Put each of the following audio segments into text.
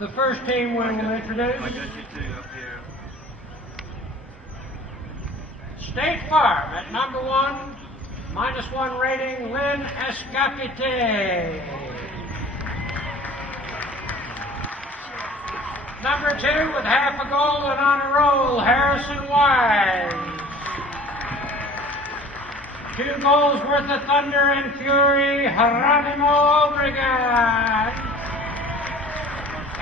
The first team we will introduce. I got you two up here. State Farm at number 1, -1 rating, Lynn Escapite. Number 2 with half a goal and on a roll, Harrison Wise. 2 goals worth of thunder and fury, Geronimo Obregon.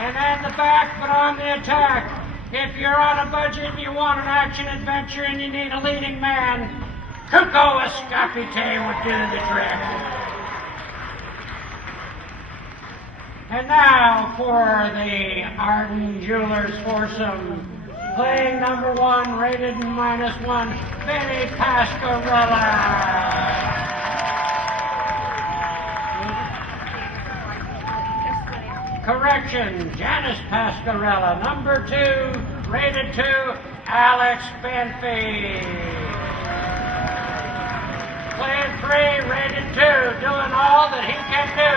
And at the back, but on the attack, if you're on a budget and you want an action-adventure and you need a leading man, Cuco Escapite would do the trick. And now for the Arden Jewelers foursome, playing number 1, rated -1, Benny Pascarella. Correction, Janice Pascarella. Number 2, rated 2, Alex Benfey. Playing 3, rated 2, doing all that he can do,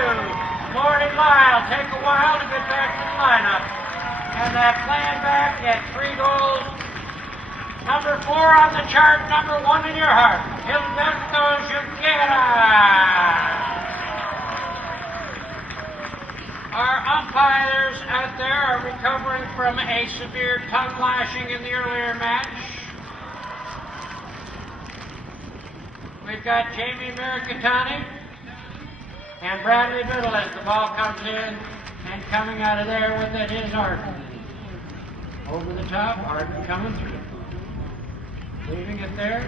Lordy Lyle. Take a while to get back to the lineup. And that playing back at 3 goals. Number 4 on the chart, number 1 in your heart, Gilberto Junquera. Our umpires out there are recovering from a severe tongue lashing in the earlier match. We've got Jamie Miracatani and Bradley Biddle as the ball comes in, and coming out of there with it is Arden. Over the top, Arden coming through. Leaving it there,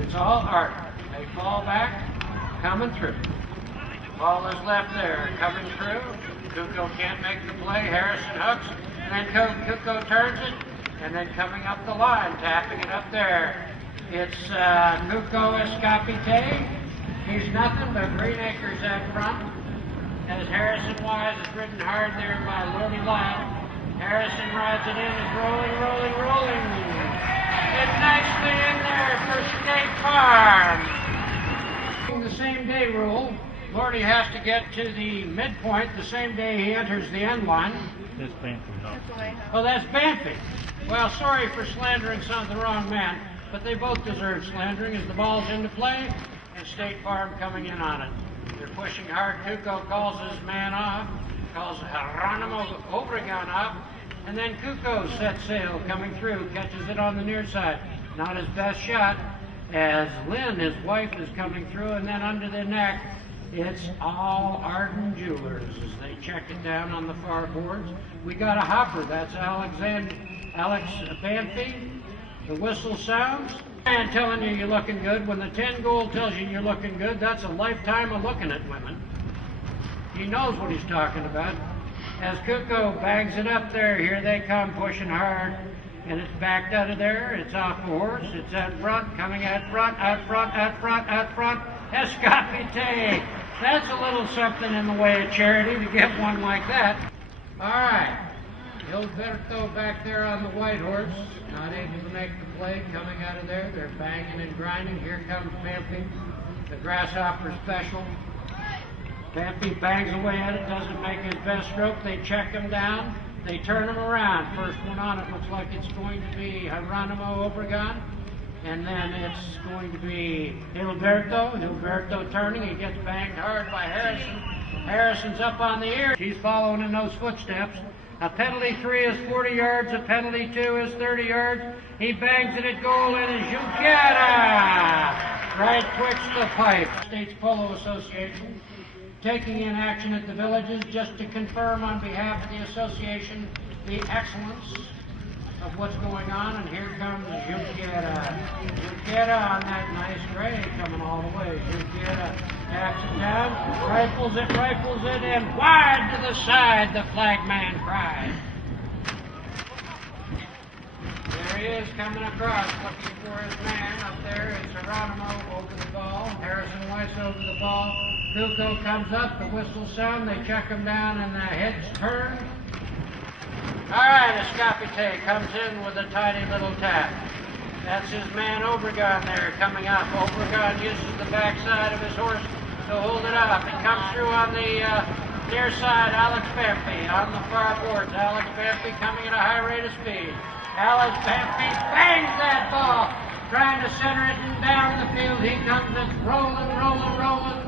it's all Arden. They fall back, coming through. Ball is left there, coming through. Cuco can't make the play. Harrison hooks, and then Cuco turns it, and then coming up the line, tapping it up there. It's Cuco Escapite. He's nothing but Greenacres out front. As Harrison Wise is ridden hard there by Lordy Lyle. Harrison rides it in, is rolling, rolling, rolling. It's nicely in there for State Farm. The same day rule. Lordy has to get to the midpoint the same day he enters the end line. That's Banffy. Oh, that's Banffy. Well, sorry for slandering some of the wrong man, but they both deserve slandering as the ball's into play and State Farm coming in on it. They're pushing hard. Cuco calls his man off, calls Geronimo Obregon off, and then Cuco sets sail coming through, catches it on the near side. Not his best shot, as Lynn, his wife, is coming through, and then under the neck, it's all Arden Jewelers as they check it down on the far boards. We got a hopper. That's Alex Banffy. The whistle sounds. Man telling you you're looking good. When the 10 goal tells you you're looking good, that's a lifetime of looking at women. He knows what he's talking about. As Cuco bangs it up there, here they come pushing hard. And it's backed out of there. It's off the horse. It's out front, coming out front, out front, out front, out front. Escapite. That's a little something in the way of charity to get one like that. All right. Gilberto back there on the white horse. Not able to make the play. Coming out of there. They're banging and grinding. Here comes Banffy, the grasshopper special. Banffy bangs away at it. Doesn't make his best stroke. They check him down. They turn him around. First one on it looks like it's going to be Geronimo Obregon. And then it's going to be Gilberto turning. He gets banged hard by Harrison. Harrison's up on the ear. He's following in those footsteps. A penalty 3 is 40 yards. A penalty 2 is 30 yards. He bangs it at goal and is Junquera. Right twixt the pipe. States Polo Association taking in action at the villages just to confirm on behalf of the association the excellence of what's going on, and here comes Junquera. Junquera on that nice gray coming all the way. Junquera taps it down, rifles it, and wide to the side, the flagman cries. There he is coming across, looking for his man up there. It's Geronimo over the ball, Harrison Weiss over the ball. Cuco comes up, the whistle sound, they check him down, and the heads turn. All right, Escapite comes in with a tiny little tap. That's his man Obregon there coming up. Obregon uses the backside of his horse to hold it up. It comes through on the Near side, Alex Bampi. On the far boards, Alex Bampi coming at a high rate of speed. Alex Bampi bangs that ball, trying to center it and down the field. He comes, it's rolling, rolling, rolling.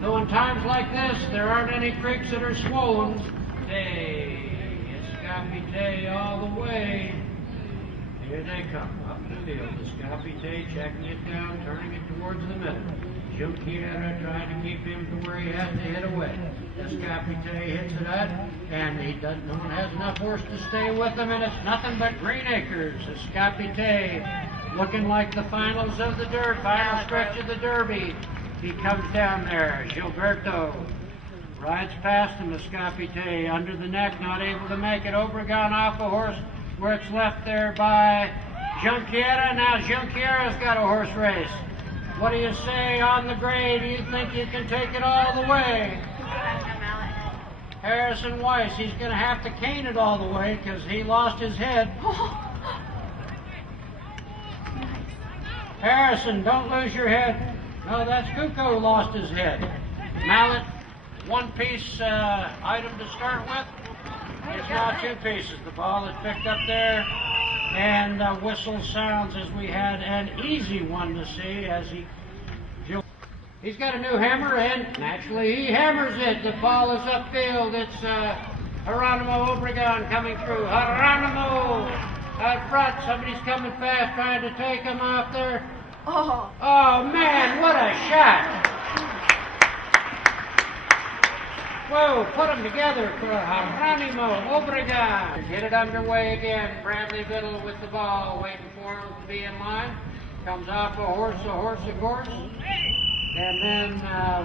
Though in times like this, there aren't any creeks that are swollen. Hey, Escapite all the way. Here they come, up the field. Escapite checking it down, turning it towards the middle. Junqueira trying to keep him to where he has to hit away. Escapite hits it out, and no one has enough horse to stay with him, and it's nothing but Green Acres. Escapite looking like the finals of the Derby, final stretch of the Derby. He comes down there. Gilberto rides past him. Escapite under the neck, not able to make it. Obregon off a horse where it's left there by Junqueira. Now Junqueira's got a horse race. What do you say on the grade? Do you think you can take it all the way? Harrison Weiss, he's going to have to cane it all the way because he lost his head. Harrison, don't lose your head. No, that's Kuko who lost his head. Mallet, one-piece item to start with. It's now two pieces. The ball is picked up there, and the whistle sounds as we had an easy one to see as he's got a new hammer, and naturally he hammers it. The ball is upfield. It's Geronimo Obregon coming through. Geronimo out front. Somebody's coming fast trying to take him off there. Oh man, what a shot! Whoa, put them together for Geronimo Obregon. Get it underway again. Bradley Biddle with the ball, waiting for him to be in line. Comes off a horse, of course. And then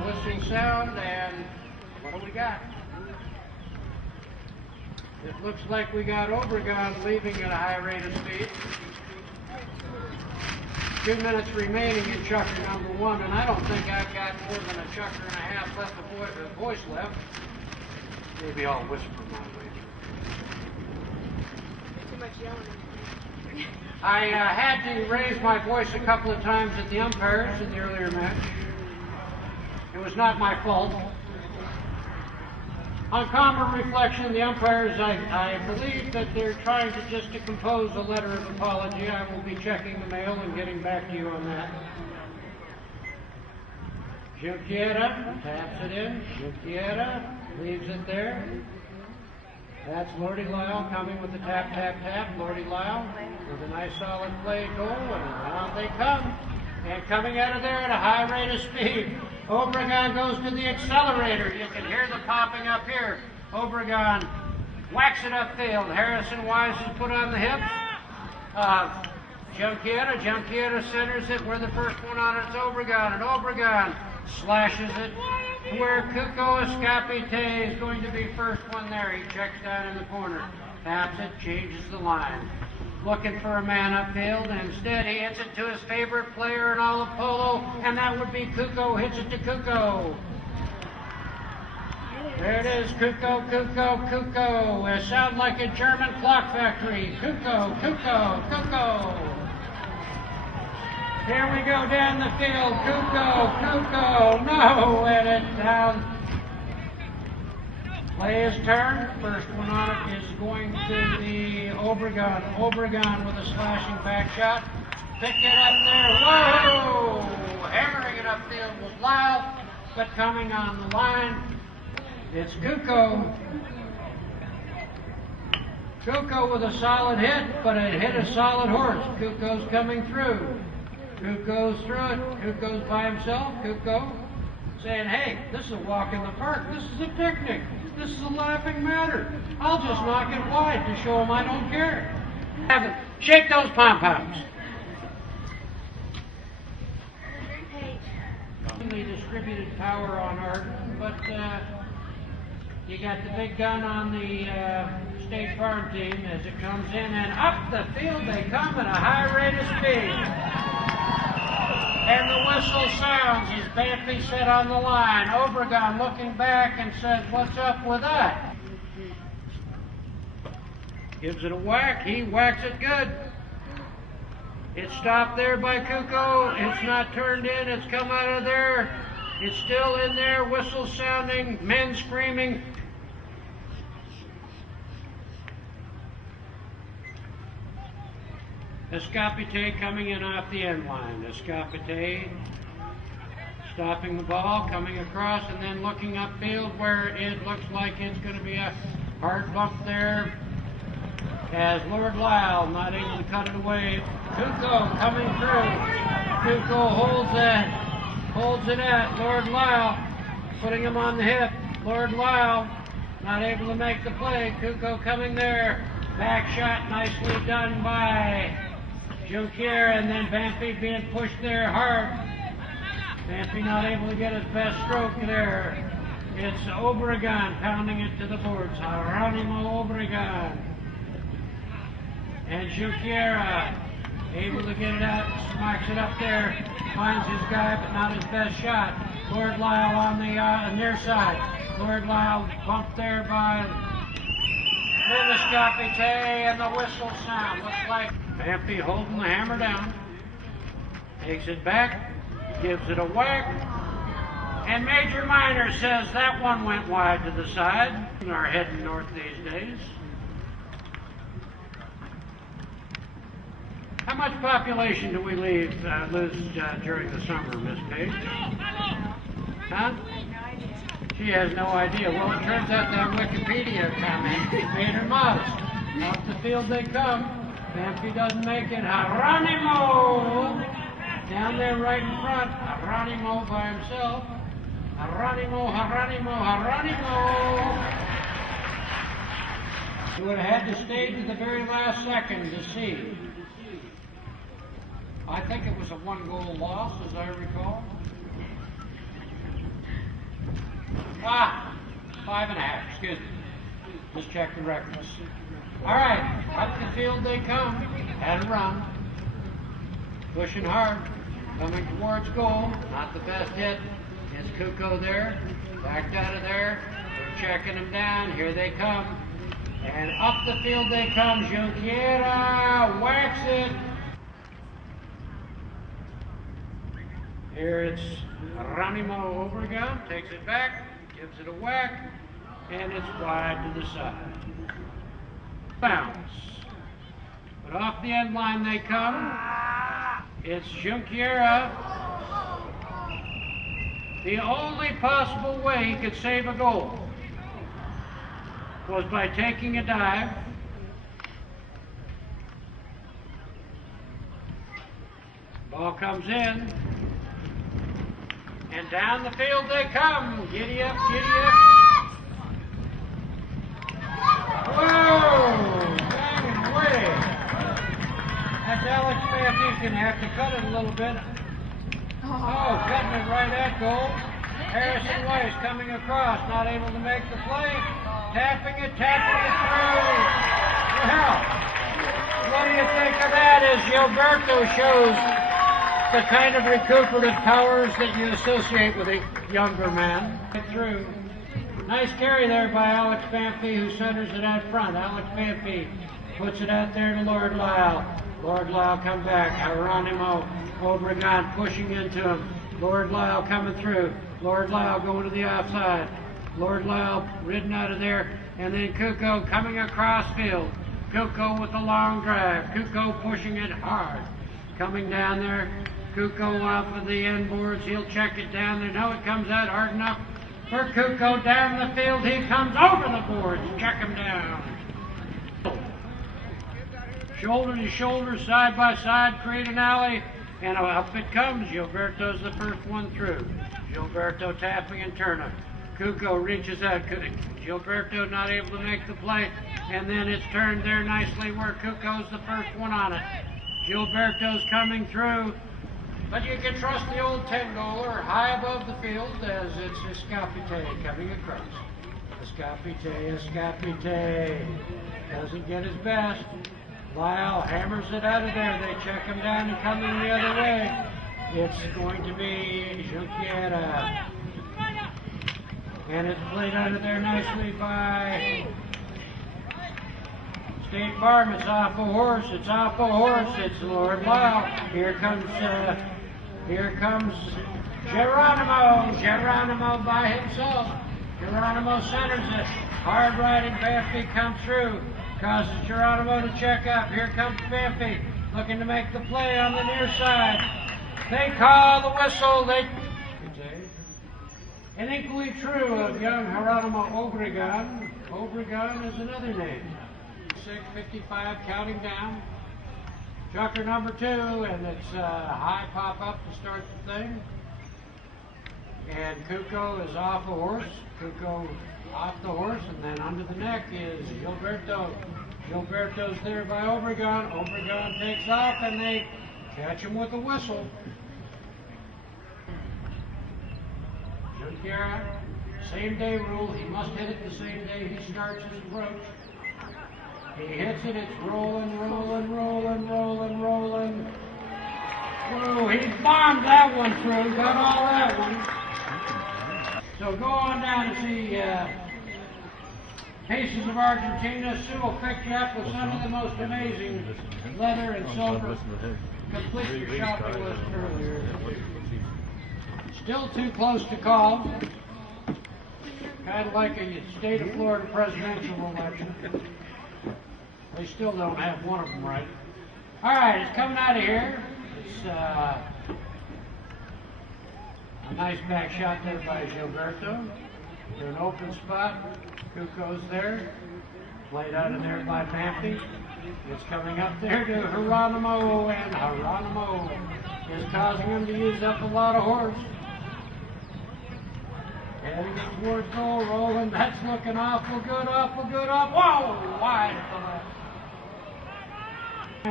whistle sound, and what do we got? It looks like we got Obregon leaving at a high rate of speed. 2 minutes remaining in chukker number one, and I don't think I've got more than a chukker and a half left of voice left. Maybe I'll whisper my way. Too much yelling. I had to raise my voice a couple of times at the umpires in the earlier match. It was not my fault. On calmer reflection, the umpires, I believe that they're trying to compose a letter of apology. I will be checking the mail and getting back to you on that. Junqueira taps it in. Junqueira leaves it there. That's Lordy Lyle coming with the tap, tap, tap. Lordy Lyle with a nice solid play goal, and around they come. And coming out of there at a high rate of speed. Obregon goes to the accelerator. You can hear the popping up here. Obregon whacks it upfield. Harrison Wise is put on the hips. Junqueira centers it where the first one on it's Obregon. And Obregon slashes it where Kuko Escapite is going to be first one there. He checks down in the corner. Taps it, changes the line. Looking for a man upfield, and instead he hits it to his favorite player in all of Polo, and that would be Kuko. Hits it to Kuko. There it is, Kuko, Kuko, Kuko. It sounds like a German clock factory. Kuko, Kuko, Kuko. Here we go down the field. Kuko, Kuko. No, and it's down. Play his turn. First one on it is going to be Obregon. Obregon with a slashing back shot. Pick it up there. Whoa! Hammering it upfield was Lyle, but coming on the line, it's Kuko. Kuko with a solid hit, but it hit a solid horse. Kuko's coming through. Kuko's through it. Kuko's by himself. Kuko saying, hey, this is a walk in the park. This is a picnic. This is a laughing matter. I'll just knock it wide to show them I don't care. Shake those pom-poms. Evenly distributed power on Arden, but you got the big gun on the State Farm team as it comes in, and up the field they come at a high rate of speed. And the whistle sounds as Bampi set on the line. Obregon looking back and says, what's up with that? Gives it a whack. He whacks it good. It's stopped there by Kuko. It's not turned in. It's come out of there. It's still in there, whistle sounding, men screaming. Escapite coming in off the end line. Escapite stopping the ball, coming across, and then looking upfield where it looks like it's going to be a hard bump there as Lord Lyle not able to cut it away. Kuko coming through. Kuko holds it at Lord Lyle, putting him on the hip. Lord Lyle not able to make the play. Kuko coming there. Back shot nicely done by Junkier, and then Vampy being pushed there hard. Vampy not able to get his best stroke there. It's Obregon pounding it to the boards. Geronimo Obregon. And Junkier able to get it out, smacks it up there, finds his guy, but not his best shot. Lord Lyle on the near side. Lord Lyle bumped there by Escapite, and the whistle sound. Looks like Vampy holding the hammer down. Takes it back, gives it a whack, and Major Minor says that one went wide to the side. We are heading north these days. How much population do we lose during the summer, Miss Page? Huh? She has no idea. Well, it turns out that Wikipedia comment made her modest. Off the field they come. Vampy doesn't make it. Geronimo! Down there right in front. Geronimo by himself. Geronimo, Geronimo, Geronimo! He would have had to stay to the very last second to see. I think it was a one-goal loss, as I recall. 5.5, excuse me. Just check the records. All right, up the field they come. Had a run. Pushing hard. Coming towards goal. Not the best hit. Is Kuko there. Backed out of there. They're checking him down. Here they come. And up the field they come. Junquiera whacks it. Here it's Geronimo Obregon. Takes it back. Gives it a whack. And it's wide to the side. Bounce. But off the end line they come. It's Junquiera. The only possible way he could save a goal was by taking a dive. Ball comes in. And down the field they come. Giddy up, giddy up. Whoa! Bang away. That's Alex Vampy. Gonna have to cut it a little bit. Oh, cutting it right at goal. Harrison Weiss coming across, not able to make the play. Tapping it through. Well, what do you think of that as Gilberto shows the kind of recuperative powers that you associate with a younger man? Get through. Nice carry there by Alex Vampy, who centers it out front. Alex Vampy puts it out there to Lord Lyle. Lord Lyle come back. Geronimo Obregon pushing into him. Lord Lyle coming through. Lord Lyle going to the offside. Lord Lyle ridden out of there. And then Kuko coming across field. Kuko with a long drive. Kuko pushing it hard. Coming down there. Kuko off of the end boards. He'll check it down there. No, it comes out hard enough for Kuko down the field. He comes over the boards. Check him down. Shoulder to shoulder, side by side, create an alley, and up it comes. Gilberto's the first one through. Gilberto tapping and turning. Kuko reaches out. Gilberto not able to make the play, and then it's turned there nicely where Kuko's the first one on it. Gilberto's coming through, but you can trust the old 10-goaler high above the field as it's Escapite coming across. Escapite doesn't get his best. Lyle hammers it out of there. They check him down and come in the other way. It's going to be Junquiera. And it's played out of there nicely by State Farm. It's off a horse. It's off a horse. It's Lord Lyle. Here comes Geronimo by himself. Geronimo centers it. Hard riding Bamfi comes through. Causes Geronimo to check up. Here comes Bamfi looking to make the play on the near side. They call the whistle. And equally true of young Geronimo Obregon. Obregon is another name. 6:55 counting down. Chucker number 2, and it's high pop up to start the thing. And Cuco is off the horse. Cuco off the horse, and then under the neck is Gilberto. Gilberto's there by Obregon. Obregon takes off, and they catch him with a whistle. Junqueira, same day rule. He must hit it the same day he starts his approach. He hits it, it's rolling. Whoa, he bombed that one through, got all that one. So go on down to see Paces of Argentina. Sue will pick you up with some of the most amazing leather and silver. Complete your shopping list earlier. Still too close to call. Kind of like a state of Florida presidential election. They still don't have one of them right. All right, it's coming out of here. It's a nice back shot there by Gilberto. To an open spot. Cuco's there. Played out of there by Bamfi. It's coming up there to Geronimo, and Geronimo is causing him to use up a lot of horse. Heading towards goal, rolling. That's looking awful good. Whoa! Wide at the left.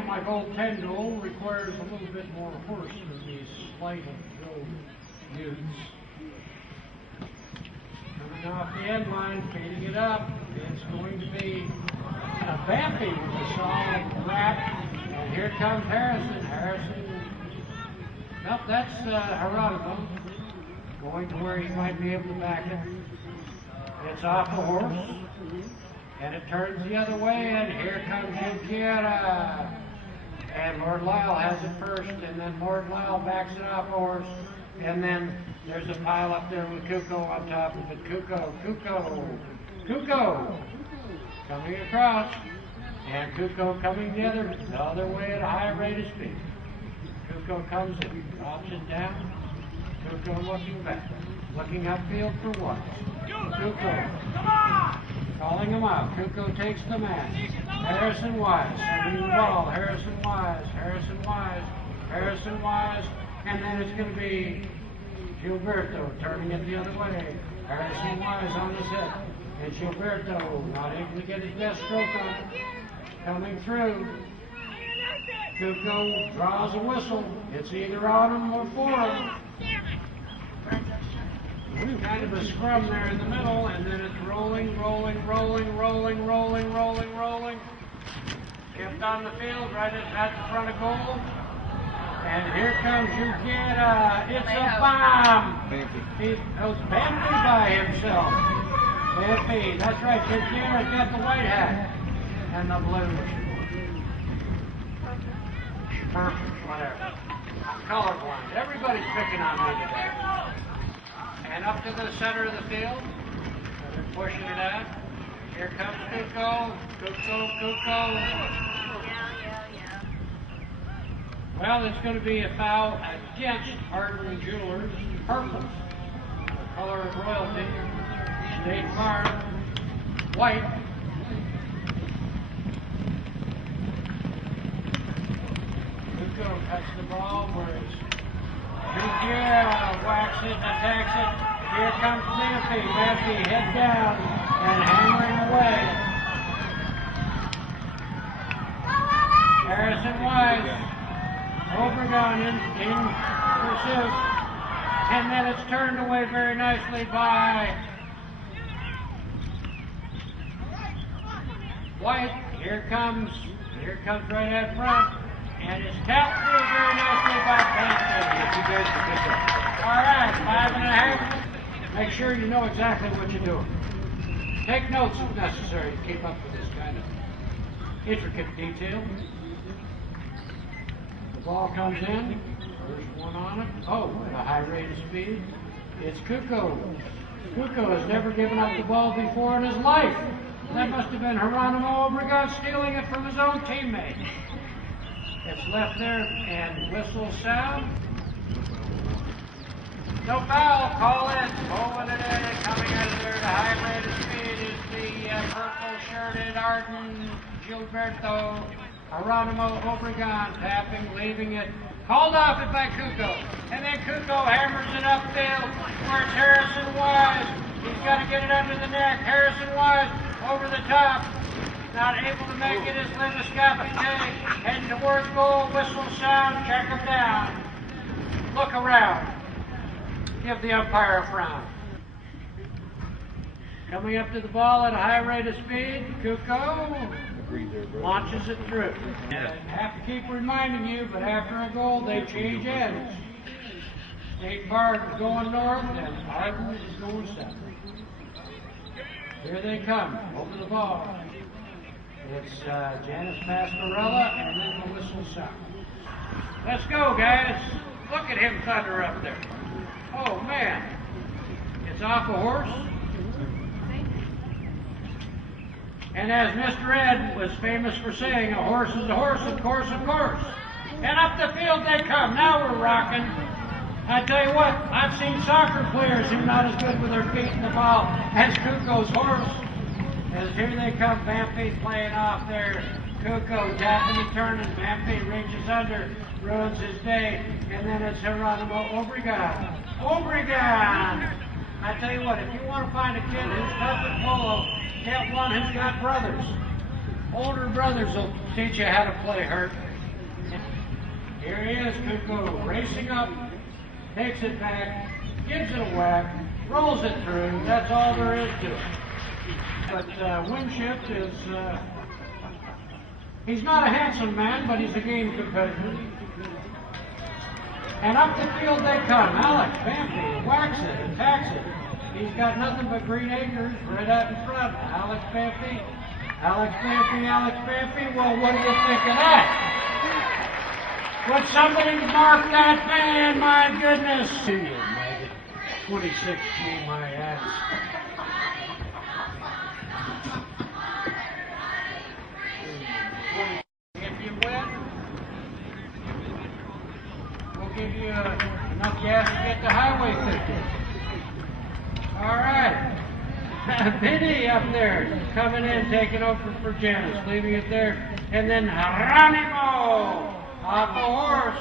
My gold 10 goal requires a little bit more horse than these slight gold youths. Coming off the end line, feeding it up. It's going to be a Bamfi with a solid wrap. And here comes Harrison. Nope, that's Geronimo. Going to where he might be able to back it. It's off the horse. And it turns the other way, and here comes Junqueira. And Lord Lyle has it first, and then Lord Lyle backs it off the horse. And then there's a pile up there with Cuco on top of it. Cuco! Coming across. And Cuco coming the other way at a high rate of speed. Cuco comes in, drops it down. Cuco looking back. Looking upfield for what? Cuco. Calling him out. Cuco takes the man. Harrison Wise sending the ball. Harrison Wise. And then it's going to be Gilberto turning it the other way. Harrison Wise on his head. And Gilberto not able to get his best stroke on it. Coming through. Cuco draws a whistle. It's either on him or for him. Kind of a scrum there in the middle, and then it's rolling. Kept on the field right at the front of goal. And here comes Junqueira. It's a bomb. It was Bamfi by himself. Bamfi, that's right. Junqueira's got the white hat and the blue. Perfect, whatever. I'm colorblind. Everybody's picking on me today. And up to the center of the field. They're pushing it out. Here comes Cuco. Well, it's going to be a foul against Hardman Jewelers. Purple, the color of royalty. State Farm, white. Cuco cuts the ball where it's Junqueira whacks it, attacks it. Here comes Bamfi, head down and hammering away. Harrison Wise, Obregon in pursuit. And then it's turned away very nicely by White. Here comes right out front. And it's tapped through very nicely by Bamfi. All right, 5.5. Make sure you know exactly what you're doing. Take notes if necessary to keep up with this kind of intricate detail. The ball comes in. First one on it. Oh, at a high rate of speed. It's Cuco. Cuco has never given up the ball before in his life. That must have been Geronimo Obregon stealing it from his own teammate. It's left there and whistle sound. No foul, call it. Bowling it in and coming out of there at a high rate of speed is the purple-shirted Arden Gilberto. Geronimo Obregon tapping, leaving it. Called off it by Cuco. And then Cuco hammers it upfield where it's Harrison Wise. He's got to get it under the neck. Harrison Wise over the top. Not able to make it is Linda Scapite. Heading towards goal. Whistle sound. Check him down. Look around. Give the umpire a frown. Coming up to the ball at a high rate of speed. Cuco launches it through. I have to keep reminding you, but after a goal, they change ends. State Farm is going north, and Arden is going south. Here they come, over the ball. It's Janice Pasquarella, and then the whistle sound. Let's go, guys. Look at him thunder up there. Oh, man. It's off a horse. And as Mr. Ed was famous for saying, a horse is a horse, of course, of course. And up the field they come. Now we're rocking. I tell you what, I've seen soccer players who are not as good with their feet in the ball as Cuco's horse. As here they come, Vampy playing off there. Cuco tapping and turning. Vampy reaches under, ruins his day. And then it's Geronimo Obregon. Obregon! I tell you what, if you want to find a kid who's tough at polo, get one who's got brothers. Older brothers will teach you how to play hurt. Here he is, Cuco, racing up, takes it back, gives it a whack, rolls it through. That's all there is to it. But Winship is, he's not a handsome man, but he's a game competitor. And up the field they come. Alex Vampy whacks it, attacks it. He's got nothing but green acres right out in front. Alex Vampy, Alex Vampy, Alex Vampy. Well, what do you think of that? Would somebody mark that man? My goodness. See you, maggot. 2016, my ass. If you win, we'll give you enough gas to get to Highway 50. All right. Vinny up there coming in, taking over for Janice, leaving it there. And then Geronimo off a horse.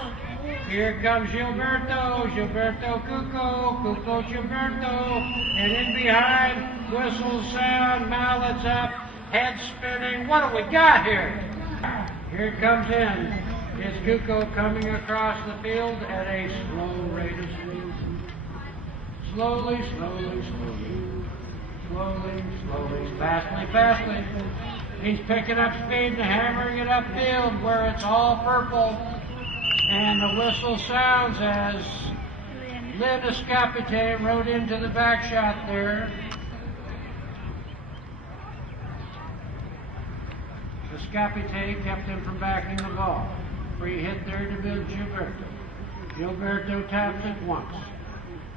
Here comes Gilberto, Gilberto Cuco, Cuco Gilberto. And in behind, whistle sound, mallets up, head spinning. What do we got here? Here it comes in. It's Cuco coming across the field at a slow rate of speed. Slowly, slowly, slowly. Slowly, slowly, fastly. He's picking up speed and hammering it upfield where it's all purple. And the whistle sounds as Linda Scapite rode into the back shot there. The Scapite kept him from backing the ball. Free hit there to Bill Gilberto. Gilberto taps it once.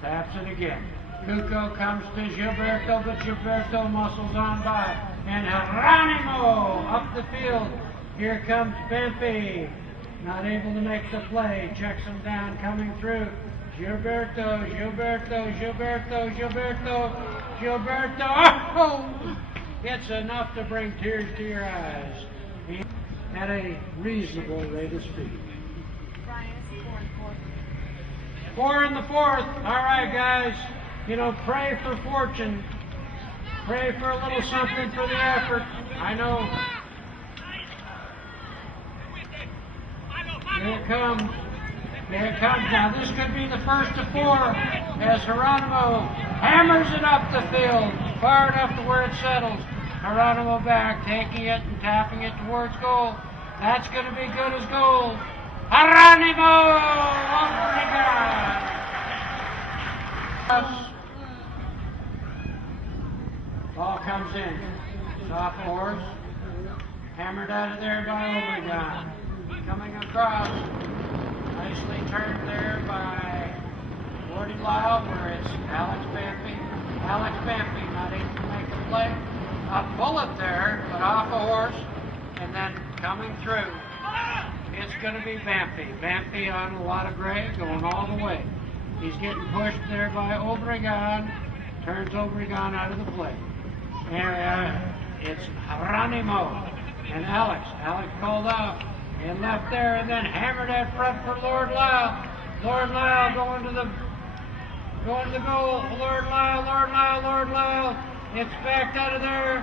Taps it again. Cuco comes to Gilberto, but Gilberto muscles on by. And Geronimo up the field. Here comes Vampy. Not able to make the play. Checks him down, coming through. Gilberto, Gilberto, Gilberto, Gilberto, Gilberto. Oh! It's enough to bring tears to your eyes. At a reasonable rate of speed. 4 in the fourth. All right, guys. You know, pray for fortune. Pray for a little something for the effort. I know. Here it comes. Here it comes. Now, this could be the first of 4 as Geronimo hammers it up the field, far enough to where it settles. Geronimo back, taking it and tapping it towards goal. That's going to be good as goal. Geronimo! Ball comes in. It's off a horse. Hammered out of there by Obregon. Coming across. Nicely turned there by Lordy Lyle, where it's Alex Bampi. Alex Bampi not able to make a play. A bullet there, but off a horse, and then coming through. It's going to be Bampi. Bampi on a lot of gray, going all the way. He's getting pushed there by Obregon. Turns Obregon out of the play. And it's Geronimo and Alex. Alex called out and left there, and then hammered at front for Lord Lyle. Lord Lyle going to the goal. Lord Lyle, Lord Lyle, Lord Lyle. It's backed out of there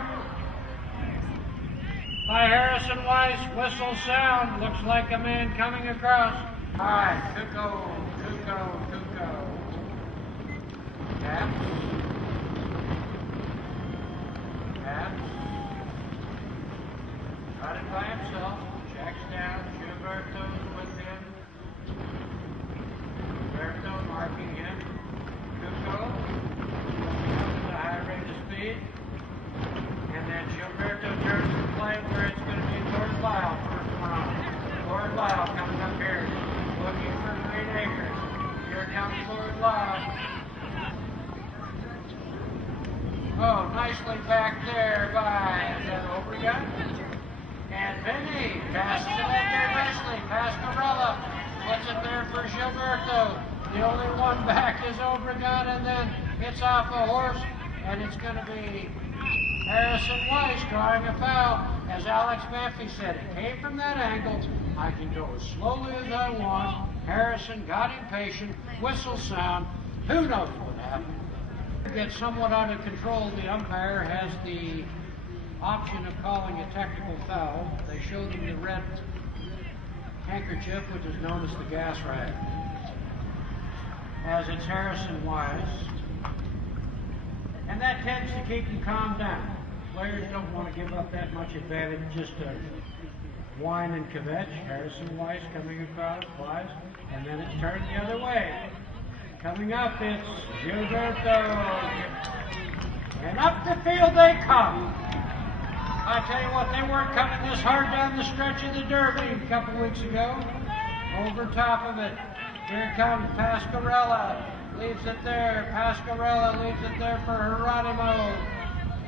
by Harrison Weiss. Whistle sound. Looks like a man coming across. All right, Kuko. Taps. Got it by himself. Checks down. Gilberto's with him. Gilberto marking him. Kuko coming up at a high rate of speed. And then Gilberto turns the play where it's going to be Lord Lyle first one on. Lord Lyle coming up here, looking for Green Acres. Here comes Lord Lyle. Oh, nicely back there by, is that Obregon? And Vinny passes it in there nicely. Pascarella puts it there for Gilberto. The only one back is Obregon, and then it's off a horse, and it's going to be Harrison Weiss drawing a foul. As Alex Bampi said, it came from that angle. I can go as slowly as I want. Harrison got impatient. Whistle sound. Who knows what happened? Gets somewhat out of control. The umpire has the option of calling a technical foul. They showed him the red handkerchief, which is known as the gas rag. As it's Harrison Weiss. And that tends to keep them calmed down. Players don't want to give up that much advantage just to whine and kvetch. Harrison Weiss coming across, flies, and then it's turned the other way. Coming up, it's Gilberto. And up the field they come. I tell you what, they weren't coming this hard down the stretch of the Derby a couple weeks ago. Over top of it. Here comes Pascarella. Leaves it there. Pascarella leaves it there for Geronimo.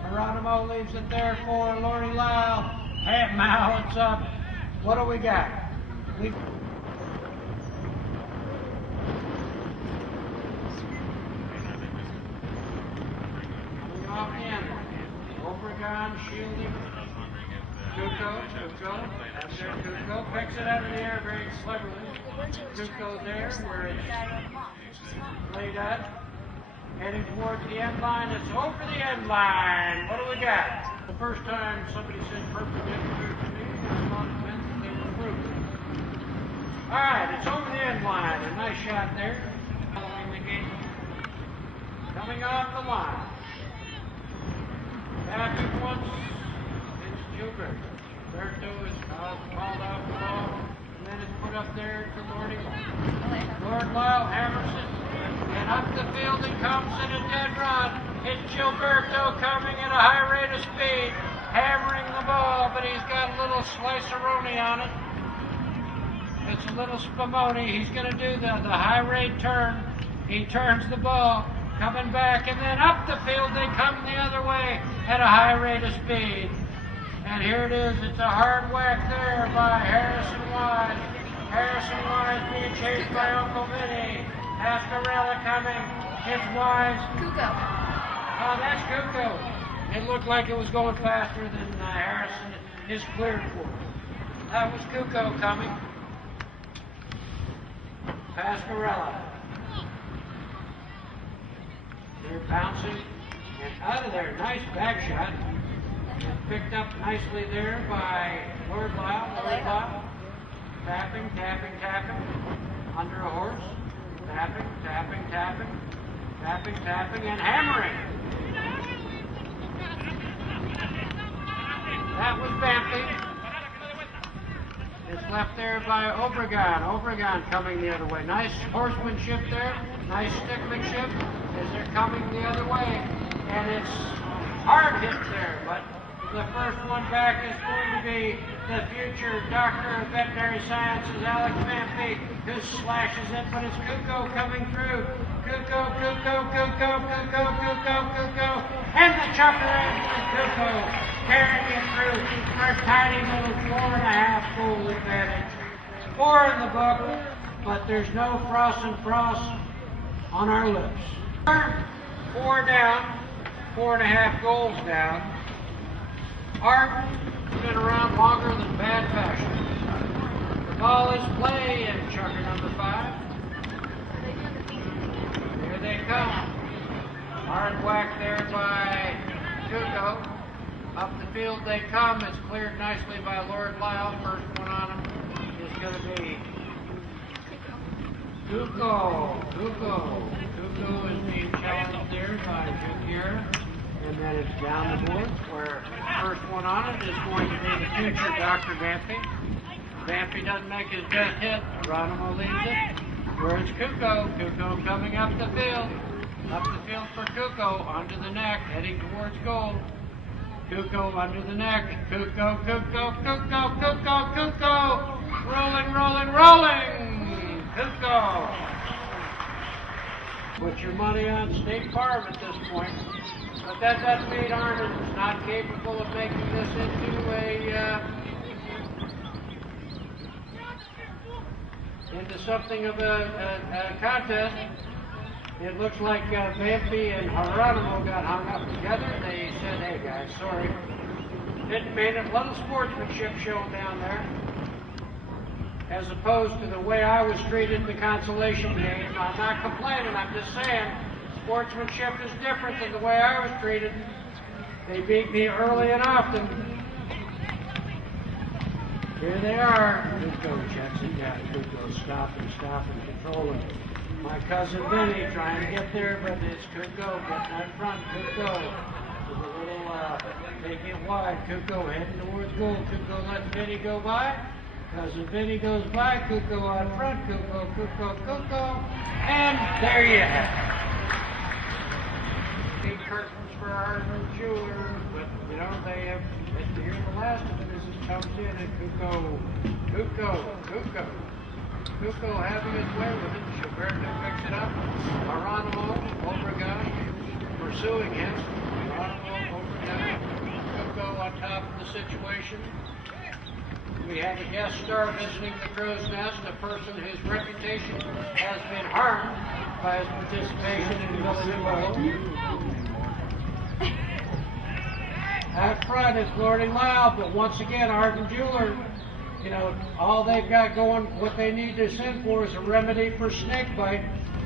Geronimo leaves it there for Lordy Lyle. Hey, Mal, it's up. What do we got? Off in. Obregon shielding. Kuko. That's there. Kuko picks it out of the air very cleverly. Kuko there where it's laid out. Heading towards the end line. It's over the end line. What do we got? The first time somebody said perpendicular to me, I thought it meant that they were through. Alright, it's over the end line. A nice shot there. Following the game. Coming off the line. Back at once, it's Gilbert. Gilberto is called off the ball, and then it's put up there to Lordy Lyle. Lord Lyle hammers it, and up the field it comes in a dead run. It's Gilberto coming at a high rate of speed, hammering the ball, but he's got a little sliceroni on it. It's a little spumoni. He's going to do the high rate turn. He turns the ball. Coming back, and then up the field they come the other way at a high rate of speed. And here it is. It's a hard whack there by Harrison Weiss. Harrison Weiss being chased by Uncle Vinny. Pascarella coming. It's Weiss. Kuko. Oh, that's Kuko. It looked like it was going faster than Harrison is cleared for. That was Kuko coming. Pascarella. They're bouncing and out of there. Nice back shot. And picked up nicely there by Lord Lyle. Lord Lyle. Tapping. Under a horse. Tapping, and hammering. That was Bampi. It's left there by Obregon. Obregon coming the other way. Nice horsemanship there. Nice stickmanship as they're coming the other way. And it's hard hit there, but the first one back is going to be the future doctor of veterinary sciences, Alex Vampy, who slashes it, but it's Kuko coming through. Kuko, and the chucker in for Kuko, carrying it through for a tiny little 4.5 goal advantage. 4 in the book, but there's no frost and frost on our lips. 4 down, 4.5 goals down. Art has been around longer than bad fashion. The ball is play and chucker number 5. Here they come. Hard whack there by Kuko. Up the field they come. It's cleared nicely by Lord Lyle. First one on him is going to be Kuko. Kuko is being challenged there by Jukira. And then it's down the board where first one on it is going to be the future Dr. Vampy. Vampy doesn't make his best hit. Geronimo leads it. Where it's Kuko. Kuko coming up the field. Up the field for Kuko. Under the neck. Heading towards goal. Kuko under the neck. Kuko. Rolling. Kuko. Put your money on State Farm at this point. But that doesn't mean Arnold is not capable of making this into something of a contest. It looks like Vampy and Geronimo got hung up together. They said, hey guys, sorry. Didn't mean it. A little sportsmanship shown down there. As opposed to the way I was treated in the consolation game. I'm not complaining, I'm just saying sportsmanship is different than the way I was treated. They beat me early and often. Here they are. Kuko checks it down. Kuko stopping, controlling. My cousin Vinny trying to get there, but it's Kuko getting in front. Kuko with a little, taking it wide. Kuko heading towards goal. Kuko lets Vinny go by. Cousin Vinny goes by. Kuko on front. Kuko. And there you have it. Big curtains for our jeweler, but you know, they have, here's the last of it as it comes in, and Kuko having his way with it. Gilberto picks it up. Geronimo, Obregon, pursuing him. Geronimo, Obregon, Kuko on top of the situation. We have a guest star visiting the Crow's Nest, a person whose reputation has been harmed by his participation in Village Polo. Out front is Lordy Loud, but once again, Arden Jeweler, you know, all they've got going, what they need to send for is a remedy for snake bite.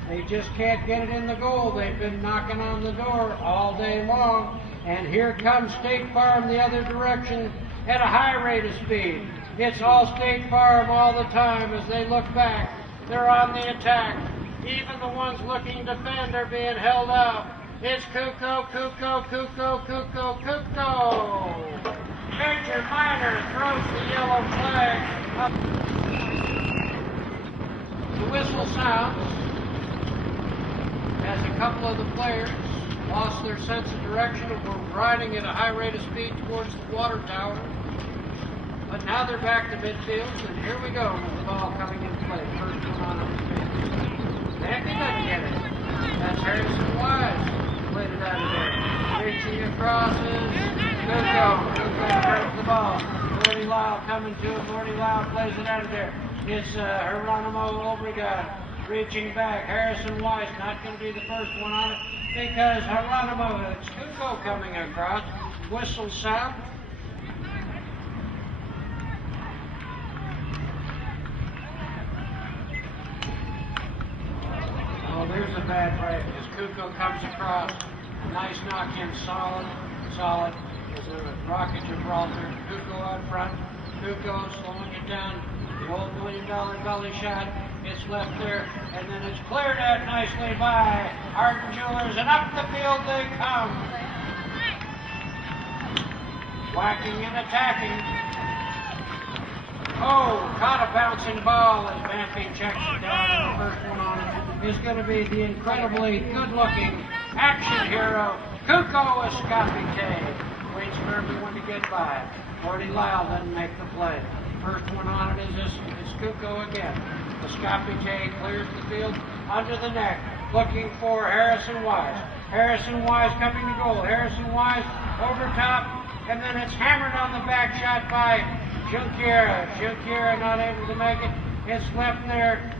They just can't get it in the goal. They've been knocking on the door all day long, and here comes State Farm the other direction at a high rate of speed. It's all State Farm all the time as they look back. They're on the attack. Even the ones looking to defend are being held out. It's Kuko. Major Minor throws the yellow flag up. The whistle sounds as a couple of the players lost their sense of direction and were riding at a high rate of speed towards the water tower. But now they're back to midfield, and here we go with the ball coming into play. First one on the field. Vampy doesn't get it. That's Harrison Wise. Played it out of there. Reaching across is Kuko. Kuko hurts the ball. Lordy Lyle coming to it. Lordy Lyle plays it out of there. It's Geronimo Obregon reaching back. Harrison Wise not going to be the first one on it because Geronimo, it's Kuko coming across. Whistle sound. Oh, there's a bad break as Kuko comes across. Nice knock in, solid. There's a rocket Gibraltar. Kuko out front. Kuko slowing it down. The old $1 million belly shot. It's left there, and then it's cleared out nicely by Arden Jewelers, and up the field they come. Whacking and attacking. Oh, caught a bouncing ball as Vampy checks it down, and the first one on it is going to be the incredibly good-looking action hero, Kuko Escapite. waits for everyone to get by. Gordy Lyle doesn't make the play. First one on it is Cuco again. Escapite clears the field under the neck, looking for Harrison Wise. Harrison Wise coming to goal. Harrison Wise over top, and then it's hammered on the back shot by Junquiera. Junquiera not able to make it. It's left there,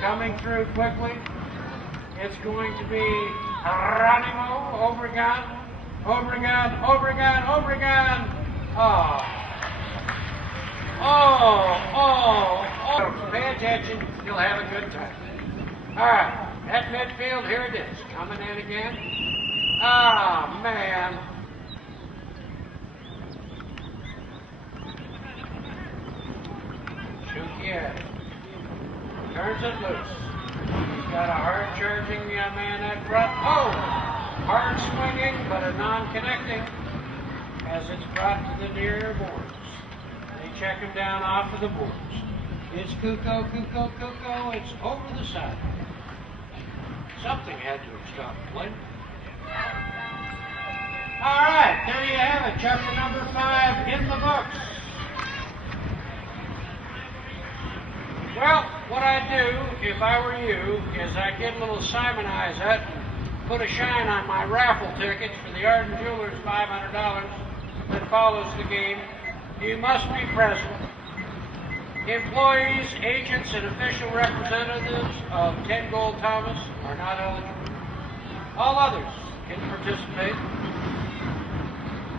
coming through quickly. It's going to be Geronimo, Obregon. Pay attention, you'll have a good time. All right, at midfield, here it is. Coming in again. Ah, man. Junquiera turns it loose. He's got a hard-charging man at front. Oh! Hard swinging, but a non-connecting as it's brought to the near boards. They check him down off of the boards. It's Cuco. It's over the side. Something had to have stopped the play. All right, there you have it. Chapter number 5 in the books. Well, what I'd do, if I were you, is I'd get a little Simonize that and put a shine on my raffle tickets for the Arden Jewelers $500 that follows the game. You must be present. Employees, agents, and official representatives of 10 Gold Thomas are not eligible. All others can participate.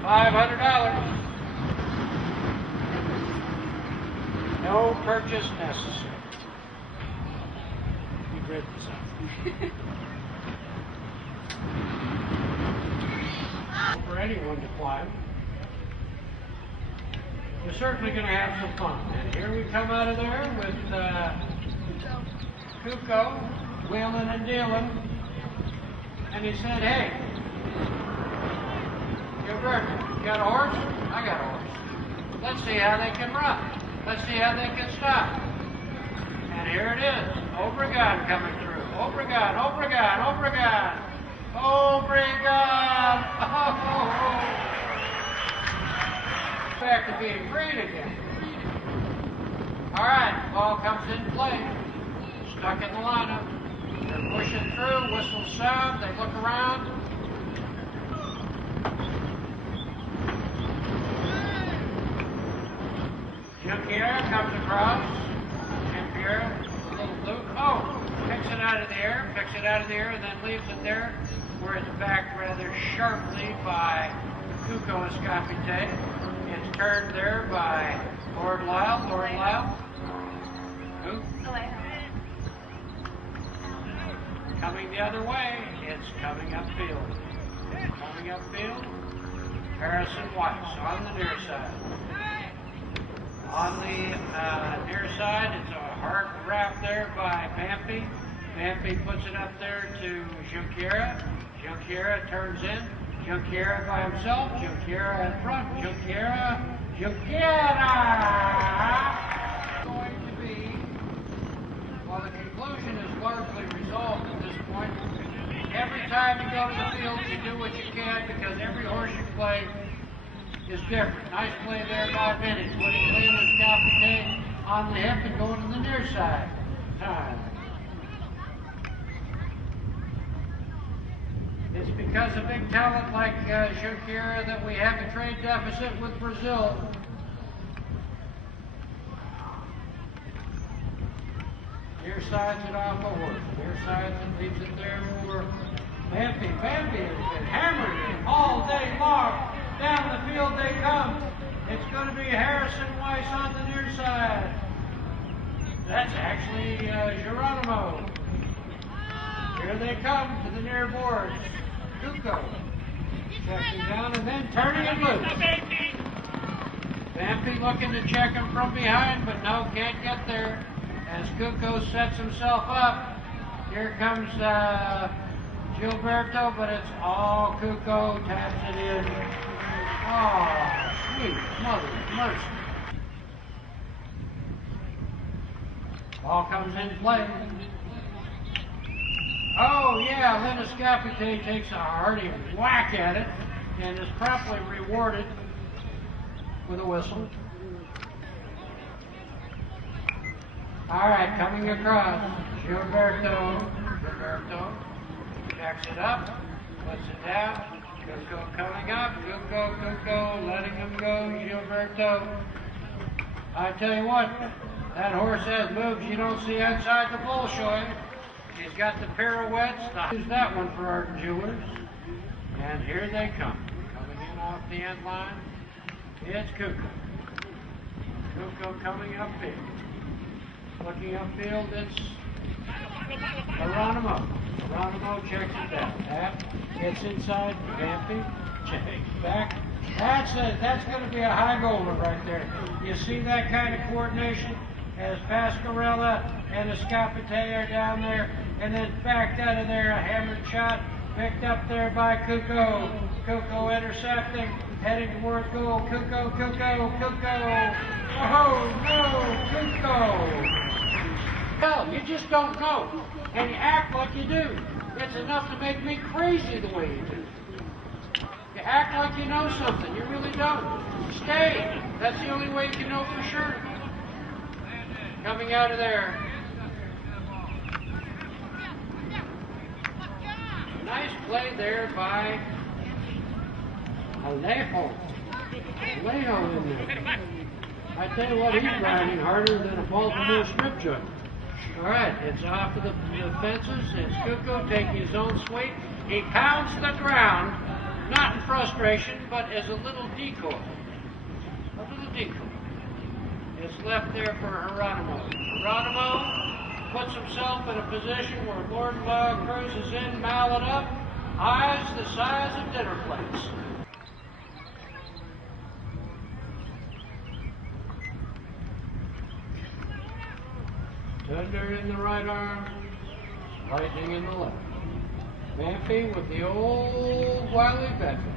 $500. No purchase necessary. You read this out. For anyone to climb. You're certainly going to have some fun. And here we come out of there with Cuco wheeling and dealing. And he said, hey, Gilbert, you got a horse? I got a horse. Let's see how they can run. Let's see how they can stop. And here it is. Obregon coming through. Obregon. Oh. Back to being green again. All right, ball comes in play. Stuck in the lineup. They're pushing through. Whistles sound. They look around. Junquiera comes across. Junquiera, a little loop. Oh, picks it out of the air, and then leaves it there, where it's backed rather sharply by Cuco Escapite. It's turned there by Lord Lyle. Who? Coming the other way. It's coming upfield. Harrison Weiss on the near side. On the near side, it's a hard wrap there by Vampy. Vampy puts it up there to Junquiera. Junquiera turns in. Junquiera by himself. Junquiera in front. Junquiera. Going to be, well, the conclusion is largely resolved at this point. Every time you go to the field, you do what you can because every horse you play is different. Nice play there by Vintage, putting Leland's Escapite on the hip and going to the near side. Time. It's because of big talent like Junquiera that we have a trade deficit with Brazil. Near sides it off a horse. Near sides it leaves it there for Vampy. Vampy has been hammering all day long. Down the field they come. It's going to be Harrison Weiss on the near side. That's actually Geronimo. Here they come to the near boards. Cuco checking down and then turning it loose. Vampy looking to check him from behind, but no, can't get there. As Cuco sets himself up, here comes Gilberto, but it's all Cuco, taps it in. Oh, sweet mother mercy. Ball comes in play. Oh, yeah, Lynn Escapite takes a hearty whack at it. and is promptly rewarded with a whistle. All right, coming across, Gilberto backs it up, puts it down, Cuco coming up, Cuco, letting him go, Gilberto. I tell you what, that horse has moves you don't see outside the bull showing. She's got the pirouettes. Use that one for our jewelers. And here they come. Coming in off the end line. It's Cuco. Cuco coming upfield. Looking upfield, it's Geronimo. Geronimo checks it down. Tap. Gets inside. Vampy. Checks back. That's going to be a high golder right there. You see that kind of coordination as Pascarella and Escapete are down there, and then backed out of there, a hammered shot picked up there by Cuco. Cuco intercepting, heading toward goal. Cuco. Oh no, Cuco! Hell, you just don't know, and you act like you do. It's enough to make me crazy the way you do. You act like you know something, you really don't. Stay. That's the only way you can know for sure. Coming out of there. Nice play there by Alejo in there. I tell you what, he's grinding harder than a Baltimore strip joint. All right, it's off of the fences. It's Cuco taking his own sweep. He pounds the ground, not in frustration, but as a little decoy. It's left there for Geronimo. Geronimo puts himself in a position where Gordon Log cruises in, mallet up, eyes the size of dinner plates. Thunder in the right arm, lightning in the left. Vampy with the old wily veteran.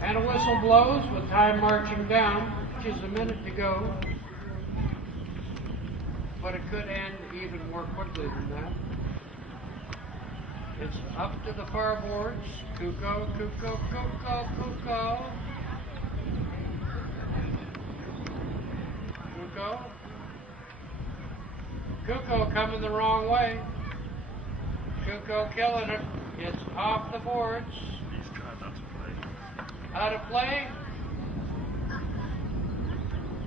And a whistle blows with time marching down, which is a minute to go. But it could end even more quickly than that. It's up to the far boards. Cuco. Cuco coming the wrong way. Cuco killing it. It's off the boards. Out of play?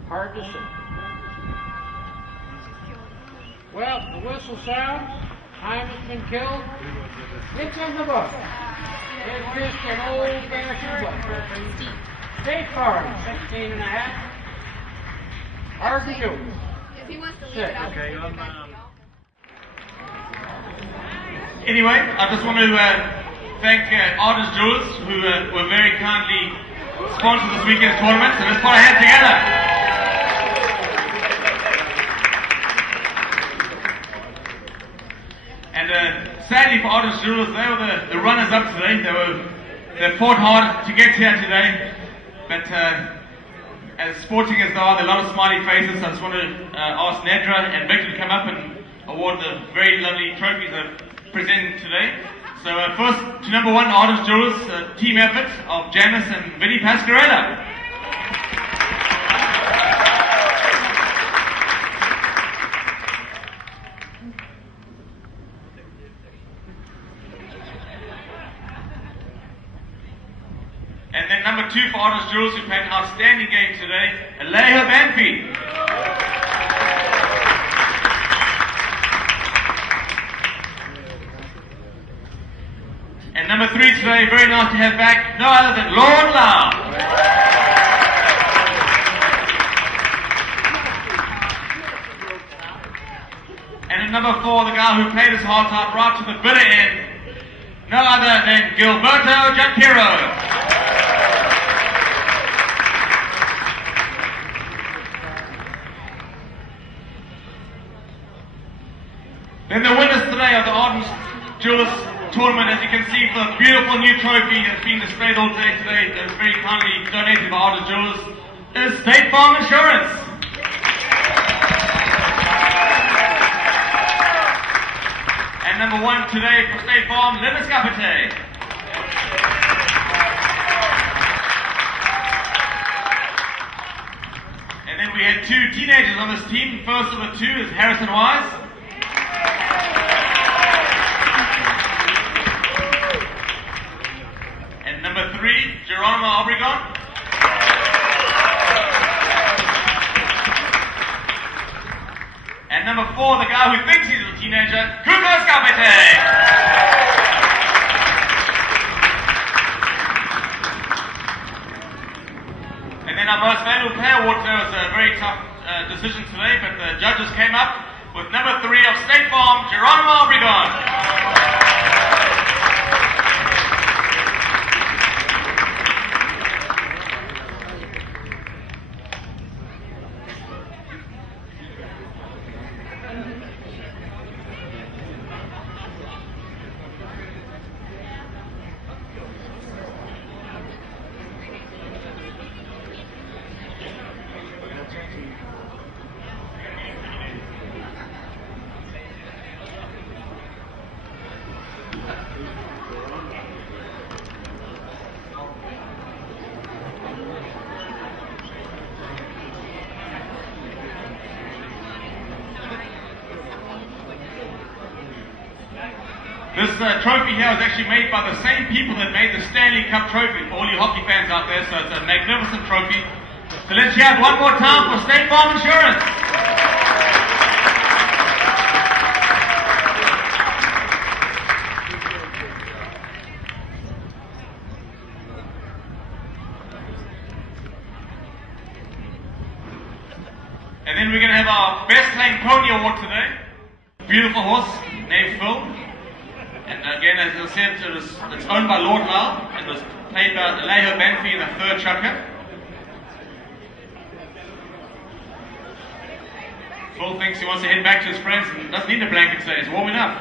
Hard to say. Well, the whistle sounds. Time has been killed. It's in the book. It missed an old-fashioned book. State Farm, 16 and a half. Hard to do. If he wants to leave it, Okay, anyway, I just want to thank Artist Jewelers who were very kindly sponsored this weekend's tournament. So let's put our hands together. And sadly for Artist Jewelers, they were the runners-up today. They fought hard to get here today, but as sporting as they are, there are a lot of smiley faces. So I just want to ask Nedra and Victor to come up and award the very lovely trophies they're presenting today. So first to number one, Artist Jewelers, team effort of Janice and Vinnie Pascarella. And then number two for Artist Jewelers, who played an outstanding game today, Alejo Banfi. And number three today, very nice to have back, no other than Lord Lau. And at number four, the guy who played his heart out right to the bitter end, no other than Gilberto Jantiro. Then the winners today of the Artist Jewelers tournament, as you can see, for the beautiful new trophy that's been displayed all day today, that's very kindly donated by Artist Jewelers, is State Farm Insurance. And number one today for State Farm, Linda Scapete. have two teenagers on this team. First of the two is Harrison Wise. And number 3, Geronimo Obregon. And number 4, the guy who thinks he's a teenager, Kuko Skapete. And then our most valuable player award today was a very tough decision today, but the judges came up with number 3 of State Farm, Geronimo Obregon. This trophy here was actually made by the same people that made the Stanley Cup trophy for all you hockey fans out there, so it's a magnificent trophy. So let's hear it one more time for State Farm Insurance. And then we're going to have our Best Playing Pony Award today. Beautiful horse named Phil. And again, as I said, it's owned by Lord Lau. It was played by Alejo Banfi in the 3rd chukker. Phil thinks he wants to head back to his friends and doesn't need a blanket today. It's warm enough.